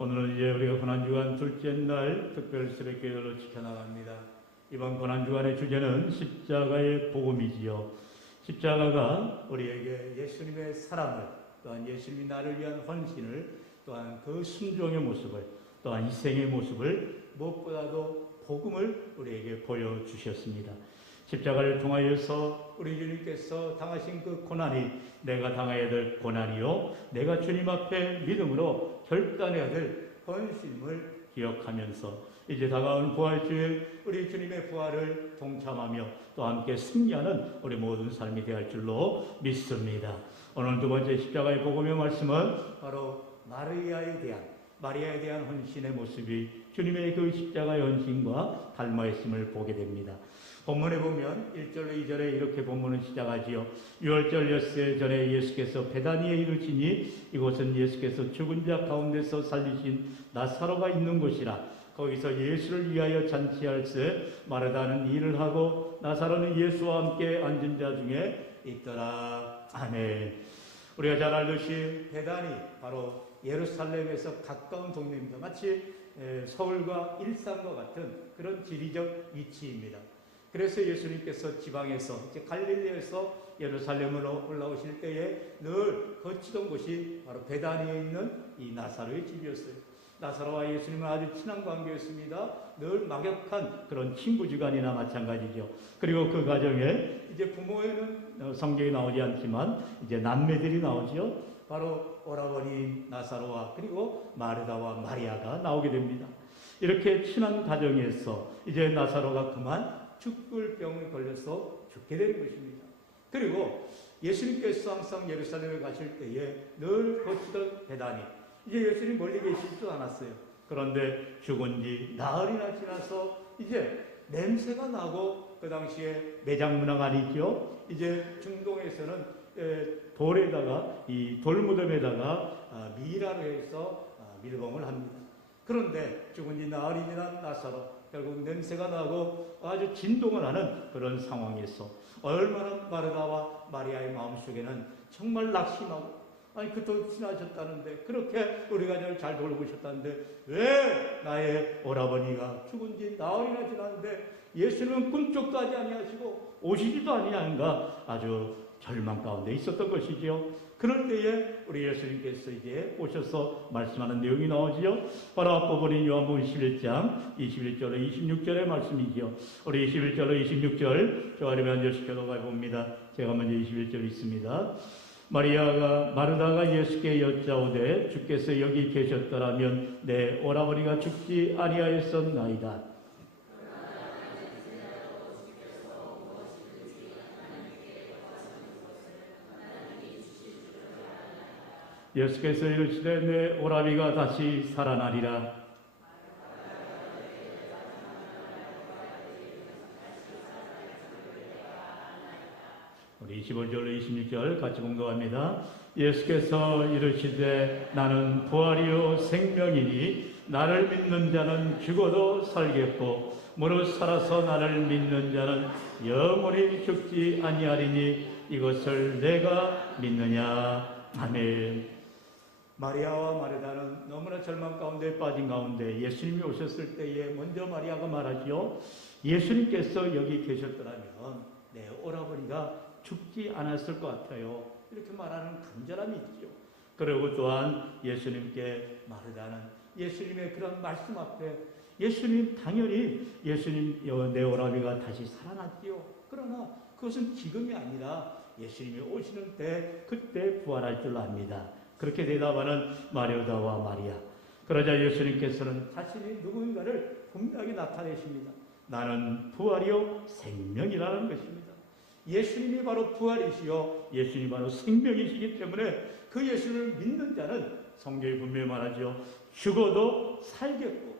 오늘은 이제 우리가 고난주간 둘째 날 특별 새벽기도로 지켜나갑니다. 이번 고난주간의 주제는 십자가의 복음이지요. 십자가가 우리에게 예수님의 사랑을, 또한 예수님이 나를 위한 헌신을, 또한 그 순종의 모습을, 또한 희생의 모습을, 무엇보다도 복음을 우리에게 보여주셨습니다. 십자가를 통하여서 우리 주님께서 당하신 그 고난이 내가 당해야 될 고난이요, 내가 주님 앞에 믿음으로 결단해야 될 헌신을 기억하면서 이제 다가오는 부활주에 우리 주님의 부활을 동참하며 또 함께 승리하는 우리 모든 삶이 되어야 할 줄로 믿습니다. 오늘 두 번째 십자가의 복음의 말씀은 바로 마리아에 대한 헌신의 모습이 주님의 그 십자가의 헌신과 닮아 있음을 보게 됩니다. 본문에 보면 1절로 2절에 이렇게 본문은 시작하지요. 6월절 엿새 전에 예수께서 베다니에 이르시니 이곳은 예수께서 죽은 자 가운데서 살리신 나사로가 있는 곳이라. 거기서 예수를 위하여 잔치할세 마르다는 일을 하고 나사로는 예수와 함께 앉은 자 중에 있더라. 아멘. 우리가 잘 알듯이 베다니 바로 예루살렘에서 가까운 동네입니다. 마치 서울과 일산과 같은 그런 지리적 위치입니다. 그래서 예수님께서 지방에서 이제 갈릴리에서 예루살렘으로 올라오실 때에 늘 거치던 곳이 바로 베다니에 있는 이 나사로의 집이었어요. 나사로와 예수님은 아주 친한 관계였습니다. 늘 막역한 그런 친구지간이나 마찬가지죠. 그리고 그 가정에 이제 부모에는 성경이 나오지 않지만 이제 남매들이 나오죠. 바로 오라버니 나사로와 그리고 마르다와 마리아가 나오게 됩니다. 이렇게 친한 가정에서 이제 나사로가 그만 죽을 병에 걸려서 죽게 되는 것입니다. 그리고 예수님께서 항상 예루살렘에 가실 때에 늘 거치던 베다니, 이제 예수님 멀리 계시지도 않았어요. 그런데 죽은 지 나흘이나 지나서 이제 냄새가 나고, 그 당시에 매장 문화가 아니죠. 이제 중동에서는 돌에다가, 이 돌무덤에다가 미라로 해서 밀봉을 합니다. 그런데 죽은 지 나흘이 지난 나사로, 결국 냄새가 나고 아주 진동을 하는 그런 상황에서 얼마나 마르다와 마리아의 마음속에는 정말 낙심하고, 아니 그토록 친하셨다는데, 그렇게 우리 가정을 잘 돌보셨다는데 왜 나의 오라버니가 죽은 지 나흘이나 지났는데 예수님은 꿈쩍도 하지 아니하시고 오시지도 아니하는가, 아주 절망 가운데 있었던 것이지요. 그럴 때에 우리 예수님께서 이제 오셔서 말씀하는 내용이 나오지요. 바로 앞부분인 요한복음 11장 21절로 26절의 말씀이지요. 우리 21절로 26절 저하림에 앉아서 교도가 봅니다. 제가 먼저 21절 있습니다. 마르다가 예수께 여짜오되 주께서 여기 계셨더라면 내 오라버니가 죽지 아니하였었나이다. 예수께서 이르시되 내 오라비가 다시 살아나리라. 우리 25절로 26절 같이 공독합니다. 예수께서 이르시되 나는 부활이요 생명이니 나를 믿는 자는 죽어도 살겠고 무릇 살아서 나를 믿는 자는 영원히 죽지 아니하리니 이것을 내가 믿느냐. 아멘. 마리아와 마르다는 너무나 절망 가운데 빠진 가운데 예수님이 오셨을 때에 먼저 마리아가 말하지요. 예수님께서 여기 계셨더라면 내 오라버니가 죽지 않았을 것 같아요. 이렇게 말하는 간절함이 있죠. 그리고 또한 예수님께 마르다는 예수님의 그런 말씀 앞에 예수님 당연히 예수님 내 오라비가 다시 살아났지요. 그러나 그것은 지금이 아니라 예수님이 오시는 때 그때 부활할 줄 압니다. 그렇게 대답하는 마르다와 마리아. 그러자 예수님께서는 자신이 누군가를 분명히 나타내십니다. 나는 부활이요 생명이라는 것입니다. 예수님이 바로 부활이시요 예수님이 바로 생명이시기 때문에 그 예수를 믿는 자는 성경이 분명히 말하죠. 죽어도 살겠고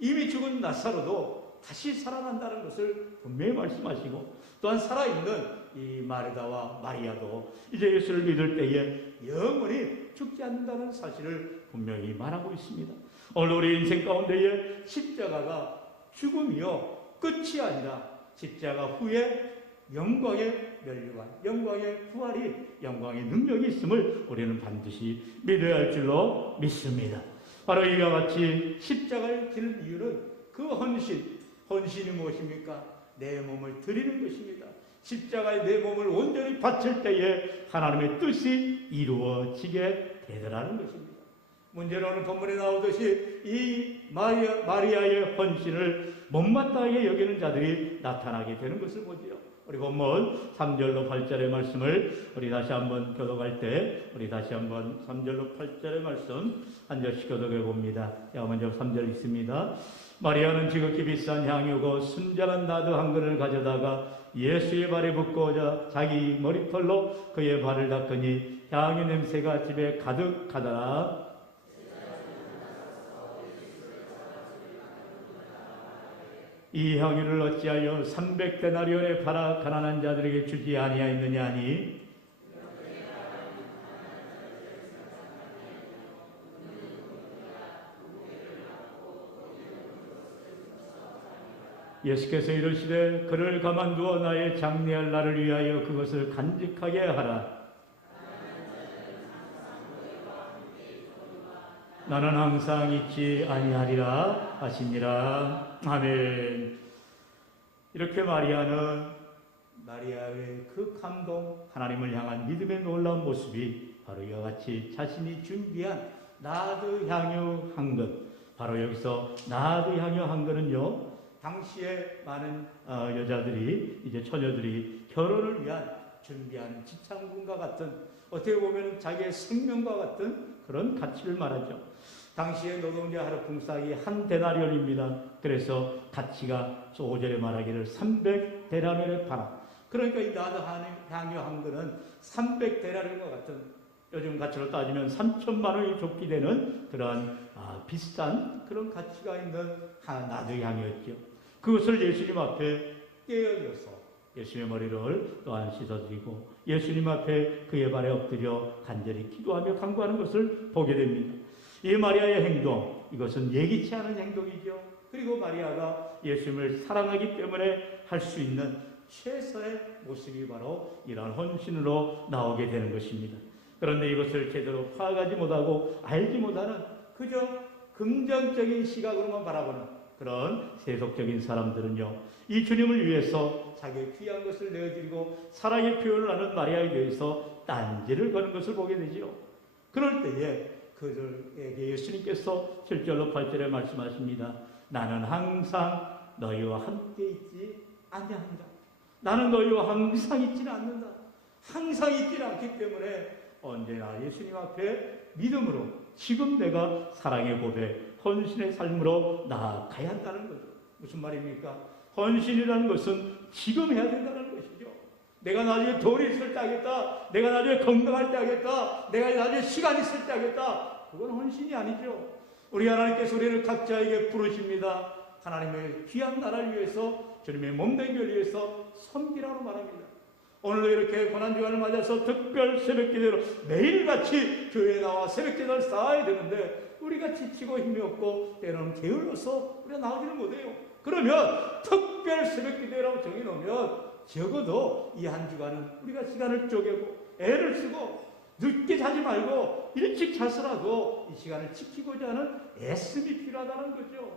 이미 죽은 나사로도 다시 살아난다는 것을 분명히 말씀하시고, 또한 살아있는 이 마르다와 마리아도 이제 예수를 믿을 때에 영원히 죽지 않는다는 사실을 분명히 말하고 있습니다. 오늘 우리 인생 가운데에 십자가가 죽음이요 끝이 아니라 십자가 후에 영광의 멸류관, 영광의 부활이, 영광의 능력이 있음을 우리는 반드시 믿어야 할 줄로 믿습니다. 바로 이와 같이 십자가를 지는 이유는 그 헌신이 무엇입니까? 내 몸을 드리는 것입니다. 십자가에 내 몸을 온전히 바칠 때에 하나님의 뜻이 이루어지게 되더라는 것입니다. 문제는 오늘 본문에 나오듯이 이 마리아의 헌신을 못마땅하게 여기는 자들이 나타나게 되는 것을 보지요. 우리 본문 3절로 8절의 말씀을 우리 다시 한번 교독할 때 우리 다시 한번 3절로 8절의 말씀 한 절씩 교독해 봅니다. 제가 먼저 3절 읽습니다. 마리아는 지극히 비싼 향유고 순전한 나드 한 그릇을 가져다가 예수의 발에 붓고자 자기 머리털로 그의 발을 닦으니 향유 냄새가 집에 가득하더라. 이 향유를 어찌하여 300데나리온에 팔아 가난한 자들에게 주지 아니하였느냐 하니 예수께서 이르시되 그를 가만두어 나의 장례할 날을 위하여 그것을 간직하게 하라. 나는 항상 잊지 아니하리라 하시니라. 아멘. 이렇게 마리아의 그 감동, 하나님을 향한 믿음의 놀라운 모습이 바로 이와 같이 자신이 준비한 나드 향유 한 근, 바로 여기서 나드 향유 한 근은요, 당시에 많은 여자들이, 이제 처녀들이 결혼을 위한 준비한 지창금과 같은, 어떻게 보면 자기의 생명과 같은 그런 가치를 말하죠. 당시에 노동자 하루 품삯이 한 데나리온입니다. 그래서 가치가 5절에 말하기를 300데나리온에 팔아. 그러니까 이 나드 향유 한 근은 300데나리온과 같은, 요즘 가치로 따지면 3천만 원이 좋게 되는 그러한 비싼 그런 가치가 있는 나드 향유였죠. 그것을 예수님 앞에 떼어져서 예수님의 머리를 또한 씻어드리고 예수님 앞에 그의 발에 엎드려 간절히 기도하며 간구하는 것을 보게 됩니다. 이 마리아의 행동, 이것은 예기치 않은 행동이죠. 그리고 마리아가 예수님을 사랑하기 때문에 할 수 있는 최소의 모습이 바로 이러한 헌신으로 나오게 되는 것입니다. 그런데 이것을 제대로 파악하지 못하고 알지 못하는 그저 긍정적인 시각으로만 바라보는 그런 세속적인 사람들은요, 이 주님을 위해서 자기의 귀한 것을 내어드리고 사랑의 표현을 하는 마리아에 대해서 딴지를 거는 것을 보게 되지요. 그럴 때에 그들에게 예수님께서 7절로 8절에 말씀하십니다. 나는 항상 너희와 함께 있지 아니한다. 나는 너희와 항상 있지는 않는다. 항상 있지는 않기 때문에 언제나 예수님 앞에 믿음으로 지금 내가 사랑의 고백, 헌신의 삶으로 나아가야 한다는 거죠. 무슨 말입니까? 헌신이라는 것은 지금 해야 된다는 것이죠. 내가 나중에 돈이 있을 때 하겠다. 내가 나중에 건강할 때 하겠다. 내가 나중에 시간 있을 때 하겠다. 그건 헌신이 아니죠. 우리 하나님께서 우리를 각자에게 부르십니다. 하나님의 귀한 나라를 위해서, 주님의 몸되기를 위해서 섬기라고 말합니다. 오늘도 이렇게 고난주간을 맞아서 특별 새벽기도로 매일같이 교회에 나와 새벽기도를 쌓아야 되는데 우리가 지치고 힘이 없고 때로는 게을러서 우리가 나오지는 못해요. 그러면 특별 새벽기도라고 정해놓으면 적어도 이 한 주간은 우리가 시간을 쪼개고 애를 쓰고 늦게 자지 말고 일찍 자서라도 이 시간을 지키고자 하는 애씀이 필요하다는 거죠.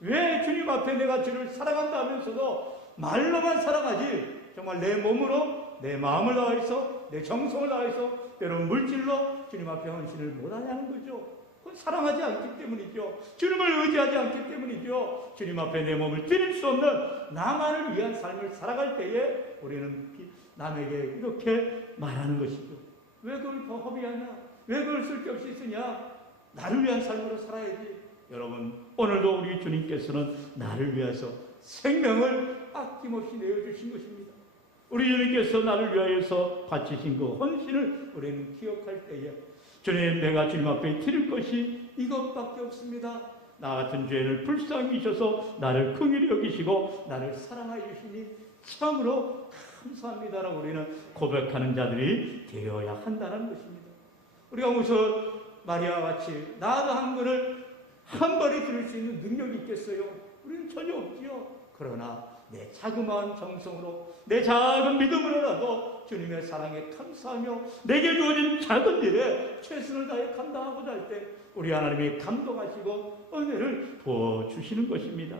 왜 주님 앞에 내가 주를 사랑한다 하면서도 말로만 사랑하지 정말 내 몸으로 내 마음을 다해서 내 정성을 다해서 때로는 물질로 주님 앞에 헌신을 못하냐는 거죠. 그건 사랑하지 않기 때문이죠. 주님을 의지하지 않기 때문이죠. 주님 앞에 내 몸을 드릴 수 없는 나만을 위한 삶을 살아갈 때에 우리는 남에게 이렇게 말하는 것이죠. 왜 그걸 더 허비하냐? 왜 그걸 쓸데없이 쓰냐? 나를 위한 삶으로 살아야지. 여러분, 오늘도 우리 주님께서는 나를 위해서 생명을 아낌없이 내어주신 것입니다. 우리 주님께서 나를 위하여서 바치신 그 헌신을 우리는 기억할 때에 주님, 내가 주님 앞에 드릴 것이 이것밖에 없습니다. 나 같은 죄인을 불쌍히 여기셔서 나를 긍휼히 여기시고 나를 사랑하여 주시니 참으로 감사합니다라고 우리는 고백하는 자들이 되어야 한다는 것입니다. 우리가 무슨 마리아와 같이 나도 한 번을 한 번에 들을 수 있는 능력이 있겠어요? 우리는 전혀 없지요. 그러나 내 자그마한 정성으로, 내 작은 믿음으로라도 주님의 사랑에 감사하며 내게 주어진 작은 일에 최선을 다해 감당하고자 할 때 우리 하나님이 감동하시고 은혜를 부어주시는 것입니다.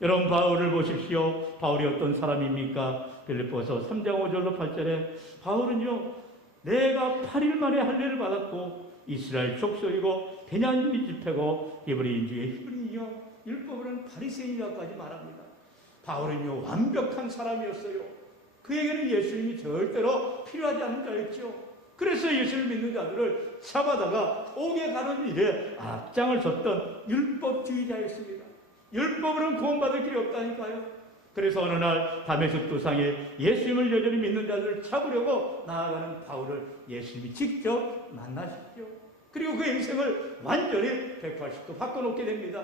여러분, 바울을 보십시오. 바울이 어떤 사람입니까? 빌립보서 3장 5절로 8절에 바울은요, 내가 8일 만에 할례를 받았고 이스라엘 족속이고 베냐민 지파고 히브리인 중에 히브리인이요 율법으로는 바리새인이라고까지 말합니다. 바울은요, 완벽한 사람이었어요. 그에게는 예수님이 절대로 필요하지 않은 자였죠. 그래서 예수를 믿는 자들을 잡아다가 옥에 가는 일에 앞장을 섰던 율법주의자였습니다. 율법으로는 구원받을 길이 없다니까요. 그래서 어느 날 다메섹 도상에 예수님을 여전히 믿는 자들을 잡으려고 나아가는 바울을 예수님이 직접 만나셨죠. 그리고 그 인생을 완전히 180도 바꿔놓게 됩니다.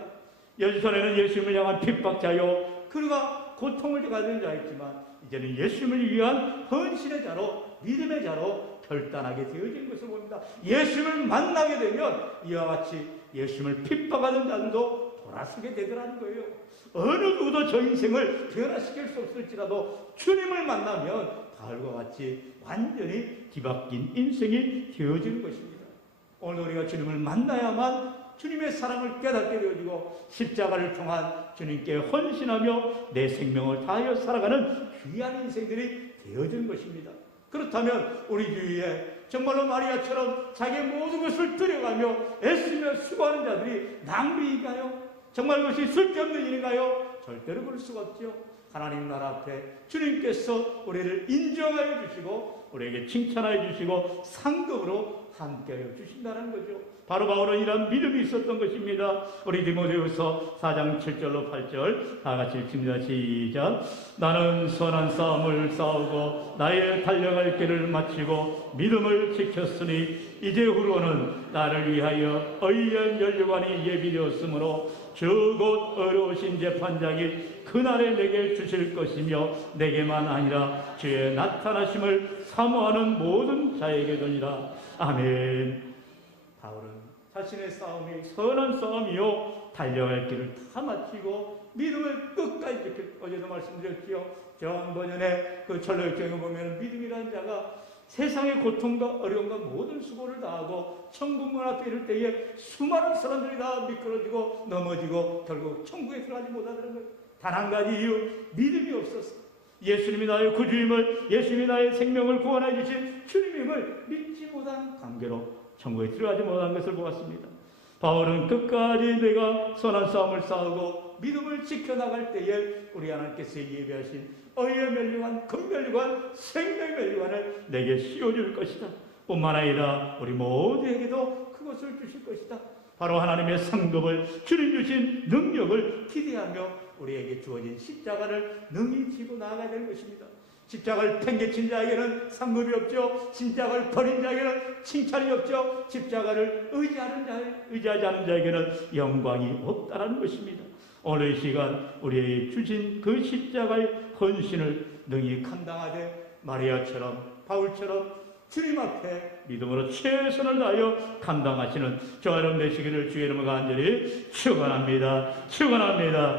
여전에는 예수님을 향한 핍박자요, 그가 고통을 가진 자였지만 이제는 예수님을 위한 헌신의 자로, 믿음의 자로 결단하게 되어진 것을 봅니다. 예수님을 만나게 되면 이와 같이 예수님을 핍박하는 자들도 돌아서게 되더라는 거예요. 어느 누구도 저 인생을 변화시킬 수 없을지라도 주님을 만나면 바울과 같이 완전히 뒤바뀐 인생이 되어지는 것입니다. 오늘 우리가 주님을 만나야만 주님의 사랑을 깨닫게 되어지고 십자가를 통한 주님께 헌신하며 내 생명을 다하여 살아가는 귀한 인생들이 되어지는 것입니다. 그렇다면 우리 주위에 정말로 마리아처럼 자기의 모든 것을 들여가며 애쓰며 수고하는 자들이 낭비인가요? 정말 그것이 쓸데없는 일인가요? 절대로 그럴 수가 없죠. 하나님 나라 앞에 주님께서 우리를 인정하여 주시고 우리에게 칭찬하여 주시고 상급으로 함께하여 주신다는 거죠. 바로 바울은 이런 믿음이 있었던 것입니다. 우리 디모데후서 4장 7절로 8절 다 같이 읽습니다. 시작. 나는 선한 싸움을 싸우고 나의 달려갈 길을 마치고 믿음을 지켰으니 이제 후로는 나를 위하여 의연 연료관이 예비되었으므로 주 곧 어려우신 재판장이 그날에 내게 주실 것이며 내게만 아니라 주의 나타나심을 사모하는 모든 자에게도니라. 아멘. 바울은 자신의 싸움이 선한 싸움이요 달려갈 길을 다 마치고 믿음을 끝까지 지켰. 어제도 말씀드렸지요. 전 번연의 그 철로역정에 보면 믿음이라는 자가 세상의 고통과 어려움과 모든 수고를 다하고 천국문 앞에 이를 때에 수많은 사람들이 다 미끄러지고 넘어지고 결국 천국에 들어가지 못하는 거예요. 단 한 가지 이유, 믿음이 없었어. 예수님이 나의 구주임을, 예수님이 나의 생명을 구원해 주신 주님임을 믿지 못한 관계로 천국에 들어가지 못한 것을 보았습니다. 바울은 끝까지 내가 선한 싸움을 싸우고 믿음을 지켜나갈 때에 우리 하나님께서 예비하신 의의 멸류관, 금멸류관, 생명의 멸류관을 내게 씌워줄 것이다. 뿐만 아니라 우리 모두에게도 그것을 주실 것이다. 바로 하나님의 상급을, 주님 주신 능력을 기대하며 우리에게 주어진 십자가를 능히 지고 나아가야 될 것입니다. 십자가를 팽개친 자에게는 상급이 없죠. 십자가를 버린 자에게는 칭찬이 없죠. 십자가를 의지하지 않은 자에게는 영광이 없다는 것입니다. 오늘 이 시간 우리에게 주신 그 십자가의 헌신을 능히 감당하되 마리아처럼 바울처럼 주님 앞에 믿음으로 최선을 다하여 감당하시는 저와 여러분 되시기를 주의 이름으로 간절히 축원합니다. 축원합니다.